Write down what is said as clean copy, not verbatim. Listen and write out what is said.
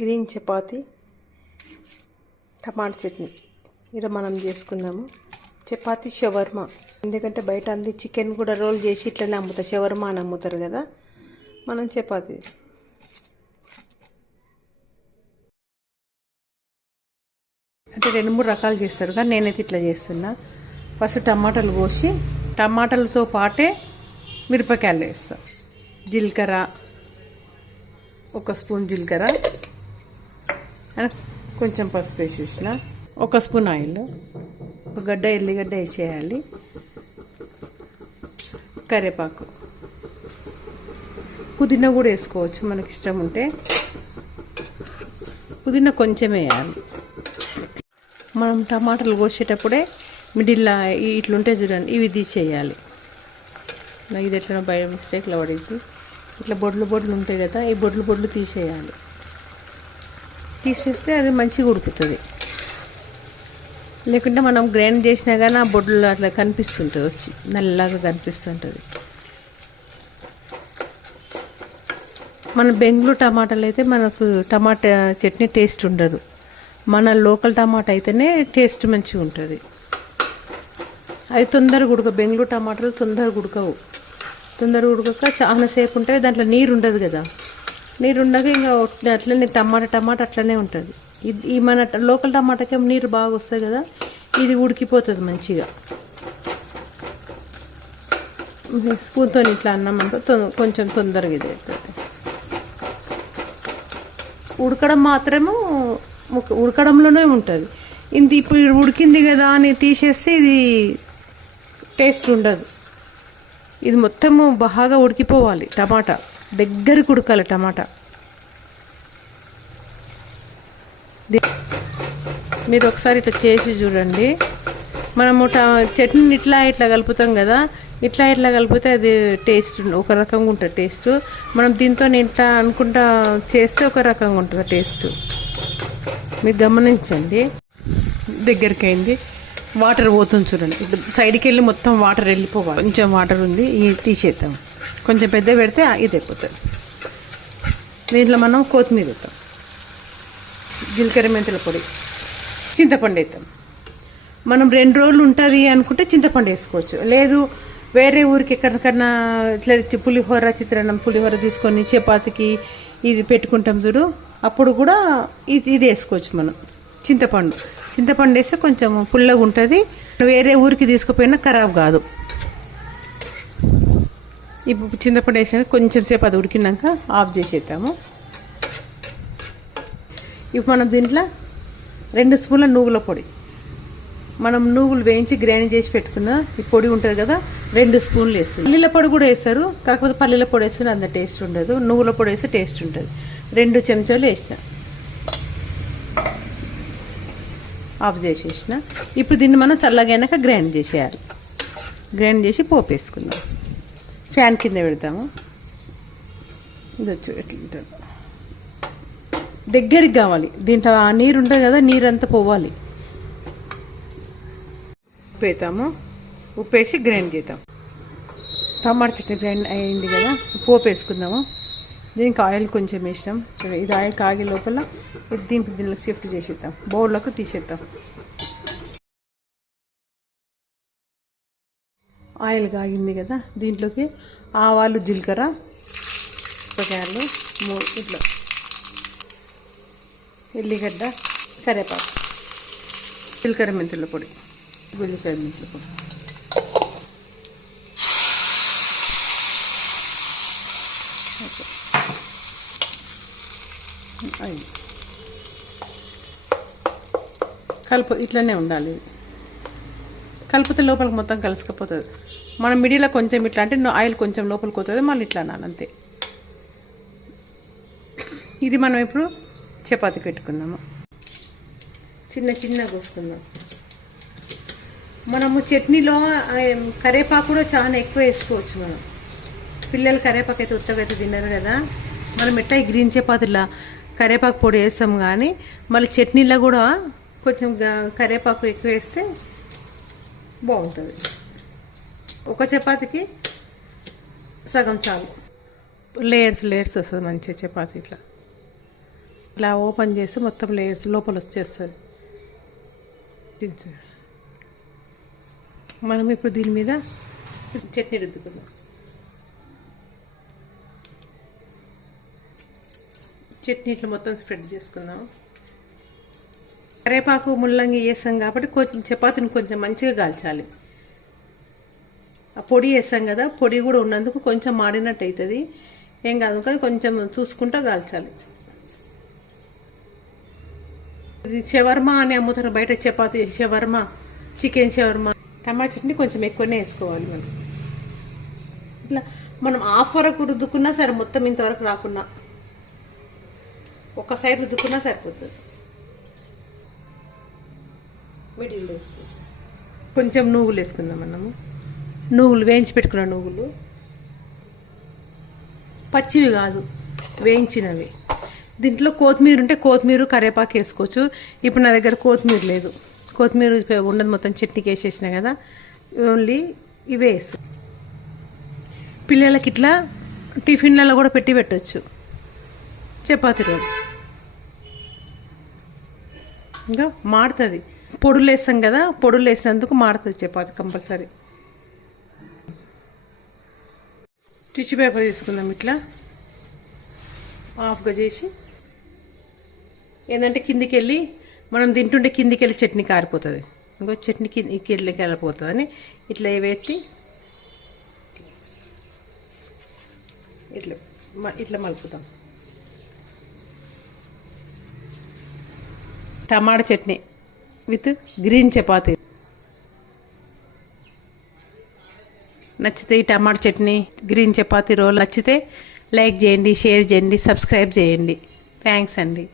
Green chapati టమాటా చట్నీ ఇలా మనం చేసుకుందాము. చపాతి షవర్మా, ఎందుకంటే బయట అంది చికెన్ కూడా రోల్ చేసి ఇట్లనే అమ్ముతారు, షవర్మా అని అమ్ముతారు కదా. మనం చపాతి అంటే 2-3 రకాలు చేస్తారు కానీ నేనైతే ఇట్లా చేస్తున్నా. ఫస్ట్ టమాటాలు కోసి టమాటాలతో పాటే మిరపకాయలు వేస్తా. జీలకర్ర, 1 స్పూన్ జీలకర్ర, కొంచెం పసుపు వేసేసిన, 1 స్పూన్ ఆయిల్, 1 గడ్డ ఎల్లిగడ్డ వేసేయాలి, కరివేపాకు, పుదీనా కూడా వేసుకోవచ్చు మనకి ఇష్టం ఉంటే. పుదీనా కొంచెం వేయాలి. మనం టమాటాలు కోసేటప్పుడే మిడిల్లో ఇట్లుంటే చూడండి, ఇవి తీసేయాలి. నాకు ఇది ఎట్లా బయట మిస్టేక్లో పడింది. ఇట్లా బొడ్లు ఉంటాయి కదా, ఈ బొడ్లు తీసేయాలి. తీసేస్తే అది మంచిగా ఉడుకుతుంది. లేకుంటే మనం గ్రైండ్ చేసినా కానీ ఆ బొడ్లు అట్లా కనిపిస్తుంటుంది, వచ్చి నల్లగా కనిపిస్తుంటుంది. మన బెంగళూరు టమాటాలు అయితే మనకు టమాటా చట్నీ టేస్ట్ ఉండదు. మన లోకల్ టమాటా అయితేనే టేస్ట్ మంచిగా ఉంటుంది. అది తొందరగా ఉడక, బెంగళూరు టమాటాలు తొందరగా ఉడకవు. తొందరగా ఉడకక చాలాసేపు ఉంటాయి, దాంట్లో నీరు ఉండదు కదా. నీరు ఉండక ఇంకా అట్లనే టమాటా అట్లనే ఉంటుంది. ఈ మన లోకల్ టమాటాకి నీరు బాగా వస్తుంది కదా, ఇది ఉడికిపోతుంది మంచిగా. స్పూన్తో ఇట్లా అన్నామనుకో కొంచెం తొందరగా ఇది అవుతుంది. ఉడకడం మాత్రము ఉడకడంలోనే ఉంటుంది. ఇది ఇప్పుడు ఉడికింది కదా అని తీసేస్తే ఇది టేస్ట్ ఉండదు. ఇది మొత్తము బాగా ఉడికిపోవాలి. టమాటా దగ్గరికి ఉడకాలి. టమాటా మీరు ఒకసారి ఇట్లా చేసి చూడండి. మనము చట్నీని ఇట్లా కలుపుతాం కదా, ఇట్లా కలిపితే అది టేస్ట్ ఒక రకంగా ఉంటుంది. టేస్ట్ మనం దీంతో ఇట్లా అనుకుంటా చేస్తే ఒక రకంగా ఉంటుంది టేస్ట్. మీరు గమనించండి. దగ్గరికి అయింది, వాటర్ పోతుంది చూడండి. సైడ్కి వెళ్ళి మొత్తం వాటర్ వెళ్ళిపోవాలి. కొంచెం వాటర్ ఉంది, ఇది తీసేద్దాం. కొంచెం పెద్ద పెడితే ఇది అయిపోతుంది. దీంట్లో మనం కొత్తిమీర వేద్దాం, జీలకర్ర మెంతుల పొడి, చింతపండు వేద్దాం. మనం 2 రోజులు ఉంటుంది అనుకుంటే చింతపండు వేసుకోవచ్చు. లేదు వేరే ఊరికి ఎక్కడికన్నా ఇట్లా పులిహోర, చిత్రాన్నం, పులిహోర తీసుకొని చపాతీకి ఇది పెట్టుకుంటాం చూడు, అప్పుడు కూడా ఇది వేసుకోవచ్చు మనం. చింతపండు వేస్తే కొంచెం పుల్లగా ఉంటుంది. వేరే ఊరికి తీసుకుపోయినా ఖరాబ్ కాదు. ఇప్పుడు చింతపండు వేసినాక కొంచెం సేపు అది ఉడికినాక ఆఫ్ చేసేద్దాము. ఇప్పుడు మనం దీంట్లో 2 స్పూన్ల నువ్వుల పొడి, మనం నువ్వులు వేయించి గ్రైండ్ చేసి పెట్టుకున్న ఈ పొడి ఉంటుంది కదా, 2 స్పూన్లు వేస్తుంది. పల్లీల పొడి కూడా వేస్తారు, కాకపోతే పల్లీల పొడి వేస్తే అంత టేస్ట్ ఉండదు. నువ్వుల పొడి వేస్తే టేస్ట్ ఉంటుంది. 2 చెంచాలు వేసిన, ఆఫ్ చేసేసిన. ఇప్పుడు దీన్ని మనం చల్లగైనాక గ్రైండ్ చేసేయాలి. గ్రైండ్ చేసి పోపు వేసుకుందాం. ఫ్యాన్ కింద పెడతాము. ఇది వచ్చి ఎట్లుంటుంది, దగ్గరికి కావాలి. దీంట్లో ఆ నీరు ఉంటుంది కదా, నీరంతా పోవాలి. ఉప్పు వేద్దాము, ఉప్పు వేసి గ్రైండ్ చేద్దాం. టమాటా చట్నీ గ్రైండ్ అయింది కదా, పోపు వేసుకుందాము. దీనికి ఆయిల్ కొంచెం వేసినాం. ఇది ఆయిల్ కాగే లోపల దీంట్లో షిఫ్ట్ చేసేద్దాం, బౌల్లోకి తీసేద్దాం. ఆయిల్ కాగింది కదా, దీంట్లోకి ఆవాలు, జీలకర్ర, మిరపకాయలు, ఇట్లా ఎల్లిగడ్డ, కరివేపాకు, జీలకర్ర మెంతుల పొడి, ఉల్లిపాయ మెంతుల పొడి, ఇట్లనే ఉండాలి. కలిపితే లోపలికి మొత్తం కలిసిపోతుంది. మనం మిడిలో కొంచెం ఇట్లా అంటే ఆయిల్ కొంచెం లోపలికి పోతుంది, మళ్ళీ ఇట్లా అనాలి అంతే. ఇది మనం ఇప్పుడు చపాతీ పెట్టుకున్నాము. చిన్న కోసుకుందాం. మనము చట్నీలో కరివేపాకు కూడా చాలా ఎక్కువ వేసుకోవచ్చు. మనం పిల్లలు కరివేపాకు అయితే ఉత్తగా అయితే తిన్నారు కదా, మనం ఎట్లా ఈ గ్రీన్ చపాతీలా కరివేపాకు పొడి వేస్తాం, కానీ మళ్ళీ చట్నీలో కూడా కొంచెం కరివేపాకు ఎక్కువ వేస్తే బాగుంటుంది. ఒక చపాతీకి సగం చాలు. లేయర్స్ వస్తుంది మంచిగా చపాతీ. ఇట్లా ఇలా ఓపెన్ చేస్తే మొత్తం లేయర్స్ లోపల వచ్చేస్తుంది. మనం ఇప్పుడు దీని మీద చట్నీ రుద్దుకుందాం. చట్నీ ఇట్లా మొత్తం స్ప్రెడ్ చేసుకుందాం. కరేపాకు ముల్లంగి వేసాం కాబట్టి కొంచెం చపాతీని కొంచెం మంచిగా కాల్చాలి. ఆ పొడి వేసాం కదా, పొడి కూడా ఉన్నందుకు కొంచెం మాడినట్టు అవుతుంది. ఏం కాదు కదా, కొంచెం చూసుకుంటూ కాల్చాలి. ఇది షవర్మా అని అమ్ముతారు బయట, చపాతీ షవర్మా, చికెన్ షవర్మా. టమాటా చట్నీ కొంచెం ఎక్కువనే వేసుకోవాలి మనం. ఇట్లా మనం హాఫ్ వరకు రుద్దుకున్నా సరే, మొత్తం ఇంతవరకు రాకున్నా ఒక సైడ్ రుద్దుకున్నా సరిపోతుంది. మిడిల్లో వేసి కొంచెం నువ్వులు వేసుకుందాం. మనము నువ్వులు వేయించి పెట్టుకున్న నువ్వులు, పచ్చివి కాదు వేయించినవి. దీంట్లో కొత్తిమీర ఉంటే కొత్తిమీర కరివేపాకు వేసుకోవచ్చు. ఇప్పుడు నా దగ్గర కొత్తిమీర లేదు, కొత్తిమీర ఉండదు, మొత్తం చట్నీకి వేసేసిన కదా, ఓన్లీ ఇవే వేసు. పిల్లలకి ఇట్లా టిఫిన్లలో కూడా పెట్టవచ్చు. చపాతీ రోల్ ఇంకా మాడుతుంది. పొడులు వేస్తాం కదా, పొడులు వేసినందుకు మాడుతుంది చపాతీ కంపల్సరీ. టిష్యూ పేపర్ తీసుకుందాం. ఇట్లా హాఫ్గా చేసి ఏంటంటే కిందికి వెళ్ళి మనం తింటుంటే కిందికి వెళ్ళి చట్నీ కారిపోతుంది. ఇంకో చట్నీ కిందికి వెళ్ళిపోతుంది అని ఇట్లా వేసి ఇట్లా ఇట్లా మలుపుతాం. టమాటా చట్నీ విత్ గ్రీన్ చపాతీ. నచ్చితే ఈ టమాటా చట్నీ, గ్రీన్ చపాతీ రోల్ నచ్చితే లైక్ చేయండి, షేర్ చేయండి, సబ్స్క్రైబ్ చేయండి. థ్యాంక్స్ అండి.